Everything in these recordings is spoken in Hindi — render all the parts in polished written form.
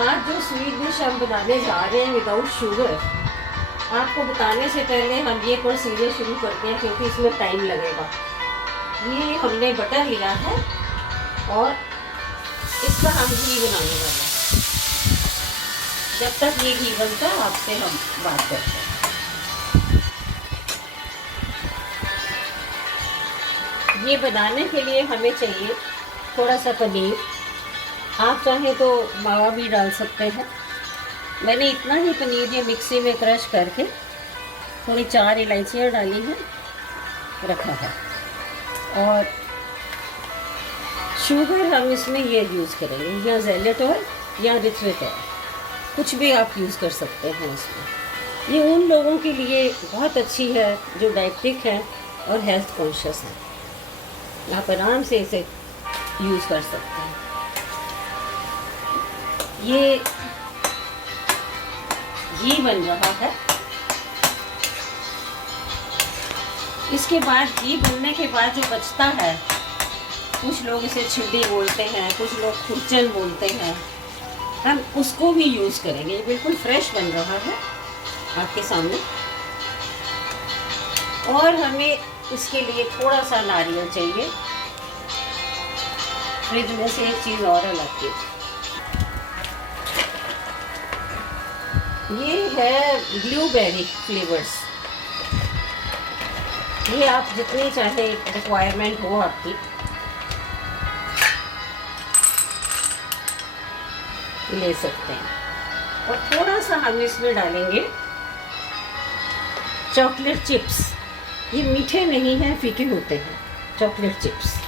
आज जो स्वीट डिश हम बनाने जा रहे हैं विदाउट शुगर, आपको बताने से पहले हम ये प्रोसीजर शुरू करते हैं क्योंकि इसमें टाइम लगेगा। ये हमने बटर लिया है और इसका हम घी बनाने वाले हैं। जब तक ये घी बनता है आपसे हम बात करते हैं। ये बनाने के लिए हमें चाहिए थोड़ा सा पनीर। आप चाहें तो मावा भी डाल सकते हैं। मैंने इतना ही पनीर ये मिक्सी में क्रश करके थोड़ी 4 इलायचियाँ डाली हैं, रखा है। और शुगर हम इसमें ये यूज़ करेंगे, या ज़ैलेटॉल या रिथविटॉल, कुछ भी आप यूज़ कर सकते हैं इसमें। ये उन लोगों के लिए बहुत अच्छी है जो डायबिटिक है और हेल्थ कॉन्शियस है। आप आराम से इसे यूज़ कर सकते हैं। ये घी बन रहा है। इसके बाद घी बनने के बाद जो बचता है, कुछ लोग इसे छिल्ली बोलते हैं, कुछ लोग खुरचन बोलते हैं, हम उसको भी यूज़ करेंगे। ये बिल्कुल फ्रेश बन रहा है आपके सामने। और हमें इसके लिए थोड़ा सा नारियल चाहिए। फ्रिज में से एक चीज़ और लाती है, ये है ब्लूबेरी फ्लेवर्स। ये आप जितनी चाहे रिक्वायरमेंट हो आपकी, ले सकते हैं। और थोड़ा सा हम इसमें डालेंगे चॉकलेट चिप्स। ये मीठे नहीं हैं, फीके होते हैं चॉकलेट चिप्स।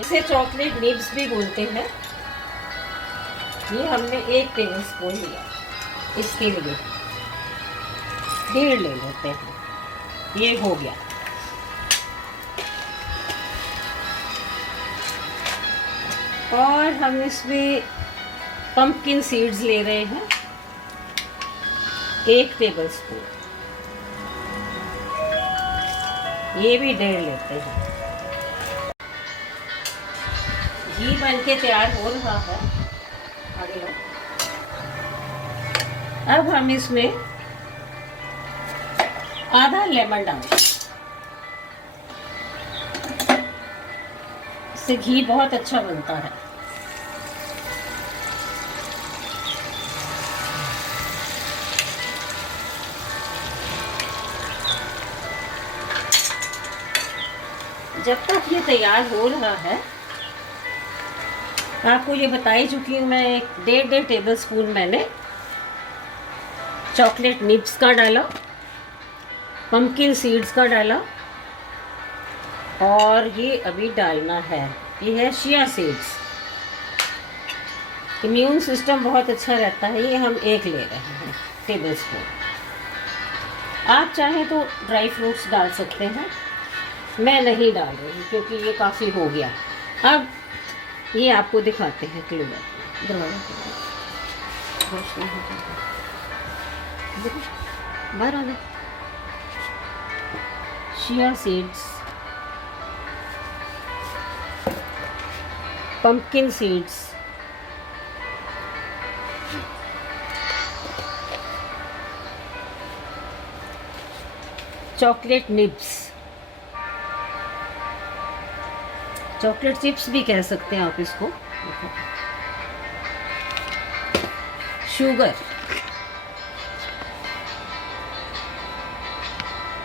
इसे चॉकलेट निब्स भी बोलते हैं। ये हमने 1 टेबल स्पून लिया। इसके लिए 1.5 ले लेते हैं। ये हो गया। और हम इसमें पंपकिन सीड्स ले रहे हैं, 1 टेबल स्पून। ये भी 1.5 लेते हैं। घी बन के तैयार हो रहा है। आगे लो। अब हम इसमें आधा लेमन डालें। इससे घी बहुत अच्छा बनता है। जब तक ये तैयार हो रहा है, आपको ये बता ही चुकी हूँ मैं, 1.5 टेबल स्पून मैंने चॉकलेट निब्स का डाला, पंपकिन सीड्स का डाला, और ये अभी डालना है, ये है चिया सीड्स। इम्यून सिस्टम बहुत अच्छा रहता है। ये हम 1 ले रहे हैं टेबल स्पून। आप चाहें तो ड्राई फ्रूट्स डाल सकते हैं, मैं नहीं डाल रही क्योंकि ये काफ़ी हो गया। अब ये आपको दिखाते हैं क्लियर। बाहर आ गए। Chia seeds, pumpkin seeds, chocolate nibs, chocolate chips भी कह सकते हैं आप इसको, शुगर,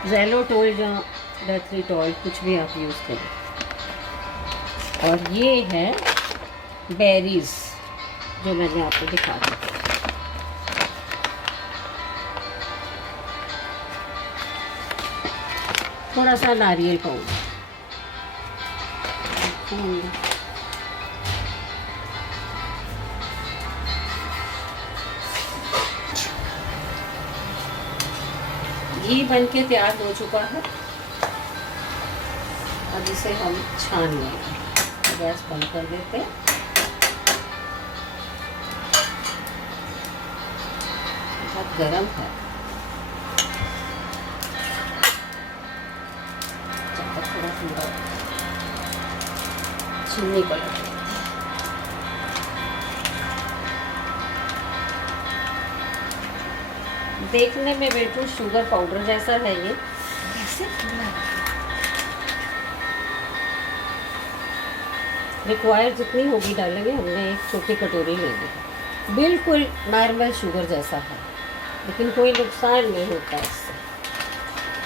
ज़ैलोटॉल या डेथ्रिटॉल, कुछ भी आप यूज़ करें। और ये है बेरीज जो मैंने आपको दिखा दी। थोड़ा सा नारियल पाउडर। घी बन के तैयार हो चुका है। अब इसे हम छान लेंगे। गैस बंद कर देते हैं। बहुत गर्म है। थोड़ा ठंडा चीनी को लगा देते हैं। देखने में बिल्कुल शुगर पाउडर जैसा है ये। कैसे रिक्वायर्ड जितनी होगी डालेंगे। हमने एक छोटी कटोरी ले ली। बिल्कुल नॉर्मल शुगर जैसा है, लेकिन कोई नुकसान नहीं होता इससे।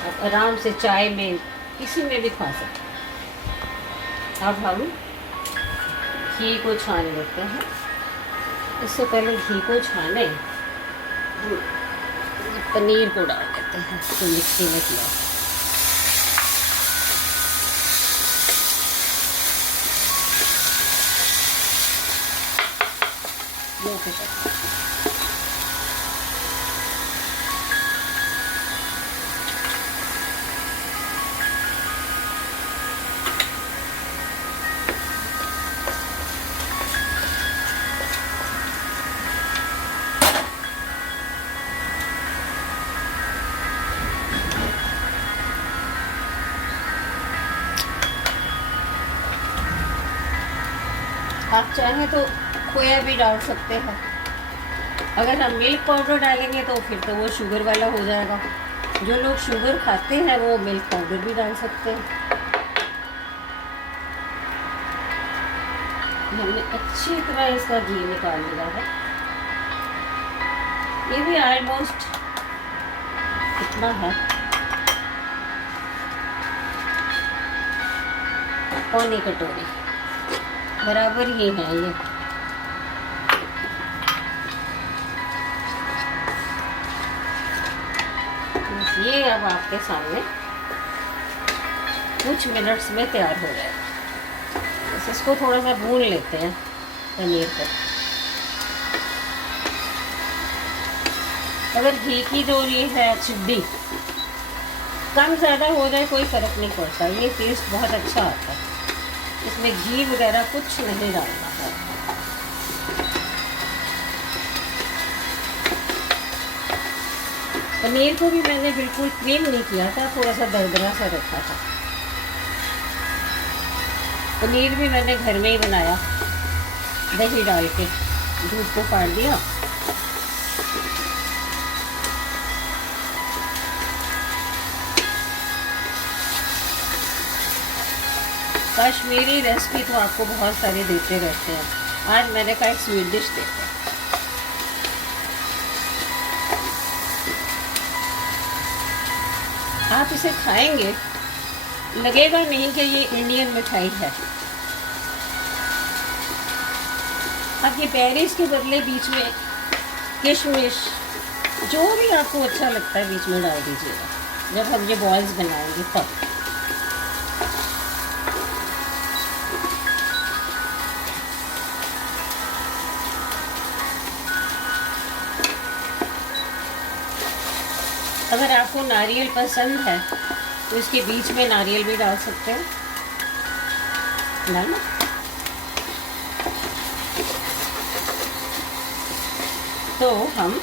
आप आराम से चाय में किसी में भी खा सकते हैं। अब हम घी को छान लेते हैं। इससे पहले घी को छाने पनीर को डाल देते हैं तो मिक्सी में किया। आप चाहें तो खोया भी डाल सकते हैं। अगर हम मिल्क पाउडर डालेंगे तो फिर तो वो शुगर वाला हो जाएगा। जो लोग शुगर खाते हैं वो मिल्क पाउडर भी डाल सकते हैं। हमने अच्छी तरह इसका घी निकाल लिया है। ये भी ऑलमोस्ट कितना है, पौनी कटोरी बराबर ही है ये। ये अब आपके सामने कुछ मिनट्स में तैयार हो जाएगा। बस इसको थोड़ा सा भून लेते हैं पनीर को। अगर घी की जो ये है चिड्डी कम ज़्यादा हो जाए कोई फ़र्क नहीं पड़ता, ये टेस्ट बहुत अच्छा आता है। इसमें घी वगैरह कुछ नहीं डालना है। पनीर को भी मैंने बिल्कुल क्रीम नहीं किया था, थोड़ा सा दरदरा सा रखा था। पनीर भी मैंने घर में ही बनाया, दही डाल के दूध को फाड़ दिया। कश्मीरी रेसिपी तो आपको बहुत सारे देते रहते हैं। आज मैंने कहा एक स्वीट डिश देते हैं। आप इसे खाएंगे लगेगा नहीं कि ये इंडियन मिठाई है। अब ये पेरिस के बदले बीच में किशमिश जो भी आपको अच्छा लगता है बीच में डाल दीजिएगा जब हम ये बॉल्स बनाएंगे तब। अगर आपको नारियल पसंद है तो इसके बीच में नारियल भी डाल सकते हो। डालना तो हम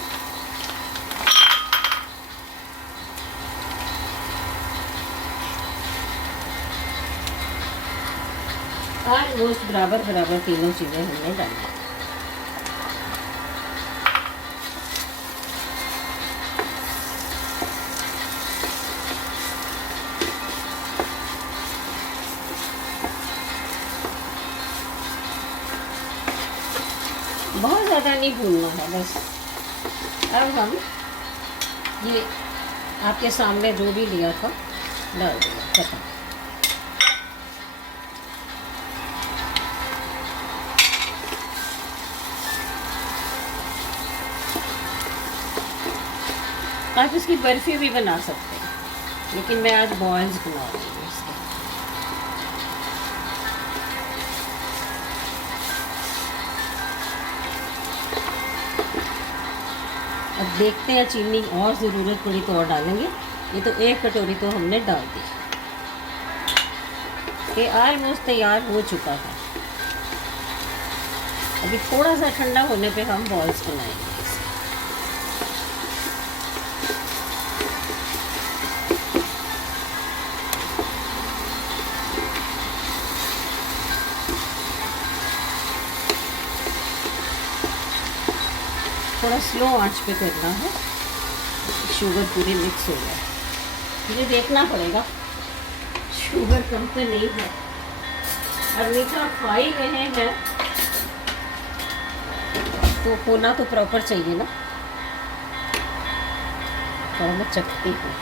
ऑलमोस्ट बराबर बराबर तीनों चीज़ें हमने डाली। बहुत ज़्यादा नहीं भूनना है बस। अब हम ये आपके सामने जो भी लिया था डाल देंगे खत्म। आप इसकी बर्फ़ी भी बना सकते हैं, लेकिन मैं आज बॉल्स बना रही हूँ इसके। अब देखते हैं, चीनी और ज़रूरत पड़ी तो और डालेंगे। ये तो एक कटोरी तो हमने डाल दी। ये ऑलमोस्ट तैयार हो चुका है। अभी थोड़ा सा ठंडा होने पे हम बॉल्स बनाएंगे। थोड़ा स्लो आंच पे करना है। शुगर पूरी मिक्स हो जाए, मुझे देखना पड़ेगा शुगर कम तो नहीं है। और मीठा खा ही रहे हैं तो होना तो प्रॉपर चाहिए ना। और मैं चखती हूँ।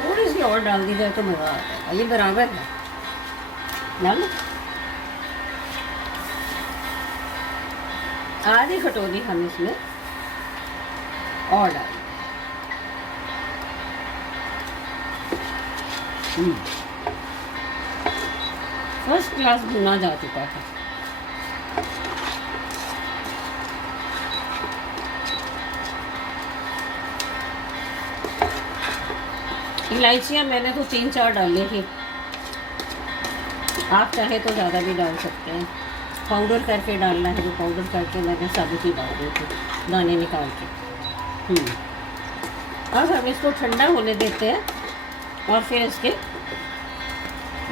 थोड़ी सी और डाल दी जाए तो मज़ा आ जाएगा। ये बराबर है ना। आधी कटोरी हम इसमें और डाल। फर्स्ट क्लास भुना जा चुका है। इलायचियाँ मैंने तो 3-4 डाली थी, आप चाहे तो ज़्यादा भी डाल सकते हैं। पाउडर करके डालना है तो पाउडर करके मैंने साबुत ही डाल दी थी, दाने निकाल के। अब हम इसको ठंडा होने देते हैं और फिर इसके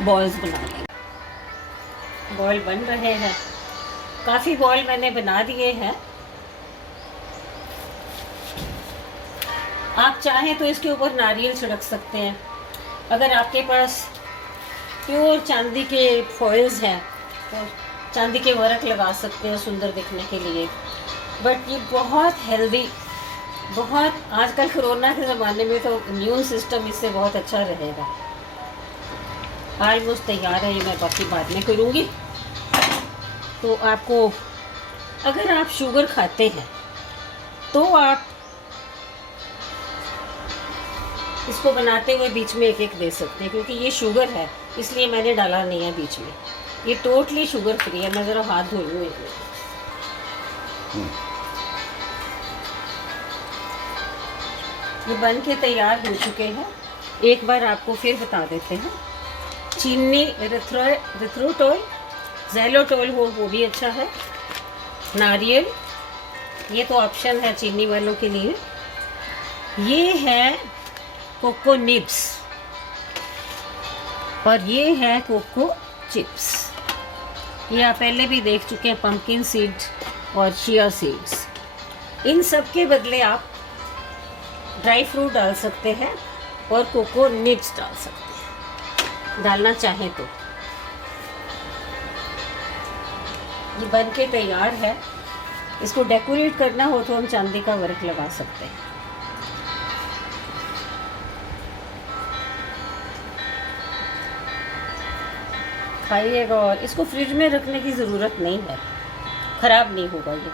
बॉल्स बना लेंगे। बॉल बन रहे हैं, काफ़ी बॉल मैंने बना दिए हैं। आप चाहें तो इसके ऊपर नारियल छिड़क सकते हैं। अगर आपके पास प्योर चांदी के फॉइल्स हैं तो चांदी के वर्क लगा सकते हैं सुंदर दिखने के लिए। बट ये बहुत हेल्दी, बहुत आजकल कोरोना के ज़माने में तो इम्यून सिस्टम इससे बहुत अच्छा रहेगा। ऑलमोस्ट तैयार है, ये मैं बाकी बाद में करूँगी। तो आपको, अगर आप शुगर खाते हैं तो आप इसको बनाते हुए बीच में एक एक दे सकते हैं, क्योंकि ये शुगर है इसलिए मैंने डाला नहीं है बीच में। ये टोटली शुगर फ्री है। मैं ज़रा हाथ धो लूँ। ये बन के तैयार हो चुके हैं। एक बार आपको फिर बता देते हैं, चीनी एरिथ्रोटॉल, ज़ैलोटॉल हो वो भी अच्छा है। नारियल ये तो ऑप्शन है चीनी वालों के लिए। ये है कोको निब्स और ये है कोको चिप्स। ये आप पहले भी देख चुके हैं, पंपकिन सीड और चिया सीड्स। इन सब के बदले आप ड्राई फ्रूट डाल सकते हैं और कोको निब्स डाल सकते हैं, डालना चाहें तो। ये बन के तैयार है। इसको डेकोरेट करना हो तो हम चांदी का वर्क लगा सकते हैं। खाइएगा, और इसको फ्रिज में रखने की ज़रूरत नहीं है, ख़राब नहीं होगा ये।